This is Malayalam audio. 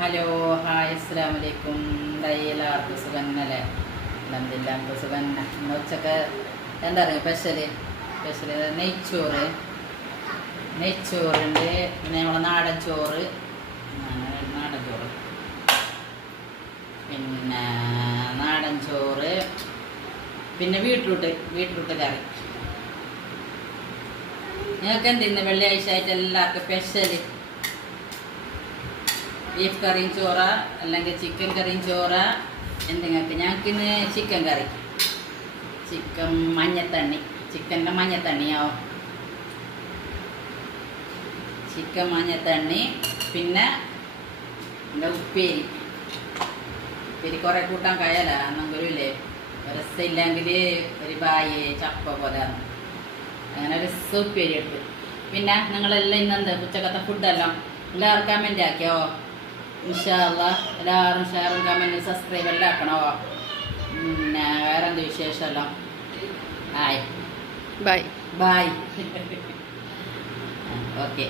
ഹലോ ഹായ് അസ്സലാമു അലൈക്കും. എല്ലാവർക്കും സുഖന്നല്ലേ? അൽഹംദുലില്ലാഹ് സുഖം. ഇന്ന് ഉച്ചക്ക് എന്താ പറയുക സ്പെഷ്യല് നെയ്ച്ചോറുണ്ട്. പിന്നെ നമ്മളെ നാടൻ ചോറ് പിന്നെ നാടൻ ചോറ്, പിന്നെ ബീട്രൂട്ട് കറി. നിങ്ങൾക്ക് എന്തിന്ന് വെള്ളിയാഴ്ച ആയിട്ട് എല്ലാവർക്കും സ്പെഷ്യല്? ബീഫ് കറിയും ചോറ അല്ലെങ്കിൽ ചിക്കൻ കറിയും ചോറ എന്തെങ്കിലും? ഞങ്ങൾക്കിന്ന് ചിക്കൻ കറി, ചിക്കൻ്റെ മഞ്ഞത്തണ്ണിയാവും. ചിക്കൻ മഞ്ഞത്തണ്ണി, പിന്നെ എൻ്റെ ഉപ്പേരി കുറേ കൂട്ടാൻ കഴിയല എന്നെങ്കിലുമില്ലേ രസമില്ലെങ്കിൽ ഒരു ബായി ചപ്പ പോലെ അങ്ങനെ ഒരു ഉപ്പേരി എടുത്ത്. പിന്നെ നിങ്ങളെല്ലാം ഇന്നെന്ത് ഉച്ചക്കത്തെ ഫുഡെല്ലാം എല്ലാവരും കമൻ്റ് ആക്കിയോ? ഇൻഷാ അല്ലാഹ് എല്ലാവരും ഷെയറും കമൻറ്റും സബ്സ്ക്രൈബ് എല്ലാം ആക്കണോ? പിന്നെ വേറെന്ത് വിശേഷമല്ലോ? Bye okay.